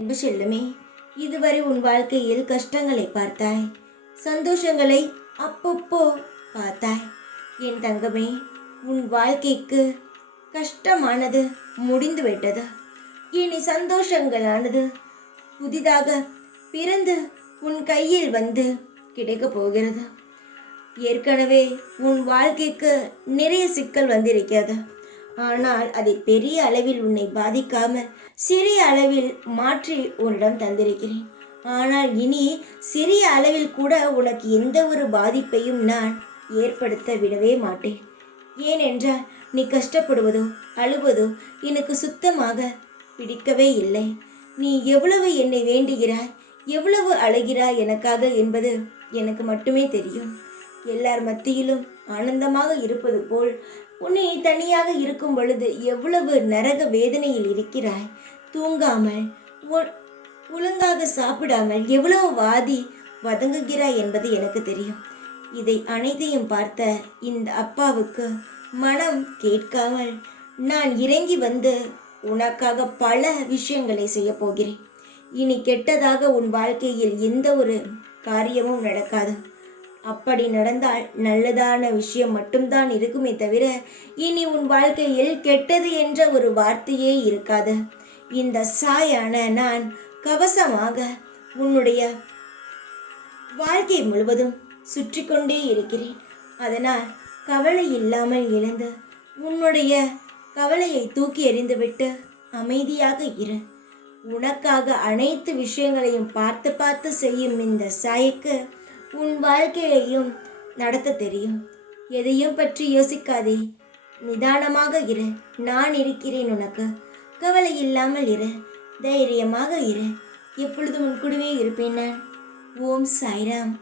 அன்பு செல்லுமே, இதுவரை உன் வாழ்க்கையில் கஷ்டங்களை பார்த்தாய், சந்தோஷங்களை அப்பப்போ பார்த்தாய். என் தங்கமே, உன் வாழ்க்கைக்கு கஷ்டமானது முடிந்து விட்டது. இனி சந்தோஷங்களானது புதிதாக பிறந்து உன் கையில் வந்து கிடைக்கப் போகிறது. ஏற்கனவே உன் வாழ்க்கைக்கு நிறைய சிக்கல் வந்திருக்கிறது. ஆனால் அதை பெரிய அளவில் உன்னை பாதிக்காமல் சிறிய அளவில் மாற்றி உன்னிடம் தந்திருக்கிறேன். ஆனால் இனி சிறிய அளவில் கூட உனக்கு எந்த ஒரு பாதிப்பையும் நான் ஏற்படுத்த விடவே மாட்டேன். ஏனென்றால் நீ கஷ்டப்படுவதோ அழுவதோ எனக்கு சுத்தமாக பிடிக்கவே இல்லை. நீ எவ்வளவு என்னை வேண்டுகிறாய், எவ்வளவு அழுகிறாய் எனக்காக என்பது எனக்கு மட்டுமே தெரியும். எல்லார் மத்தியிலும் ஆனந்தமாக இருப்பது போல் உன்னை தனியாக இருக்கும் பொழுது எவ்வளவு நரக வேதனையில் இருக்கிறாய். தூங்காமல் ஒழுங்காக சாப்பிடாமல் எவ்வளவு வாதி வதங்குகிறாய் என்பது எனக்கு தெரியும். இதை அனைத்தையும் பார்த்த இந்த அப்பாவுக்கு மனம் கேட்காமல் நான் இறங்கி வந்து உனக்காக பல விஷயங்களை செய்ய போகிறேன். இனி கெட்டதாக உன் வாழ்க்கையில் எந்த ஒரு காரியமும் நடக்காது. அப்படி நடந்தால் நல்லதான விஷயம் மட்டும்தான் இருக்குமே தவிர இனி உன் வாழ்க்கையில் கெட்டது என்ற ஒரு வார்த்தையே இருக்காது. இந்த சாயான நான் கவசமாக உன்னுடைய வாழ்க்கை முழுவதும் சுற்றி கொண்டே இருக்கிறேன். அதனால் கவலை இல்லாமல் எழுந்து உன்னுடைய கவலையை தூக்கி எறிந்துவிட்டு அமைதியாக இரு. உனக்காக அனைத்து விஷயங்களையும் பார்த்து பார்த்து செய்யும் இந்த சாய்க்கு உன் வாழ்க்கையையும் நடத்த தெரியும். எதையும் பற்றி யோசிக்காதே, நிதானமாக இரு. நான் இருக்கிறேன் உனக்கு. கவலை இல்லாமல் இரு, தைரியமாக இரு. எப்பொழுதும் உன் கூடவே இருப்பேன் நான். ஓம் சாய்ராம்.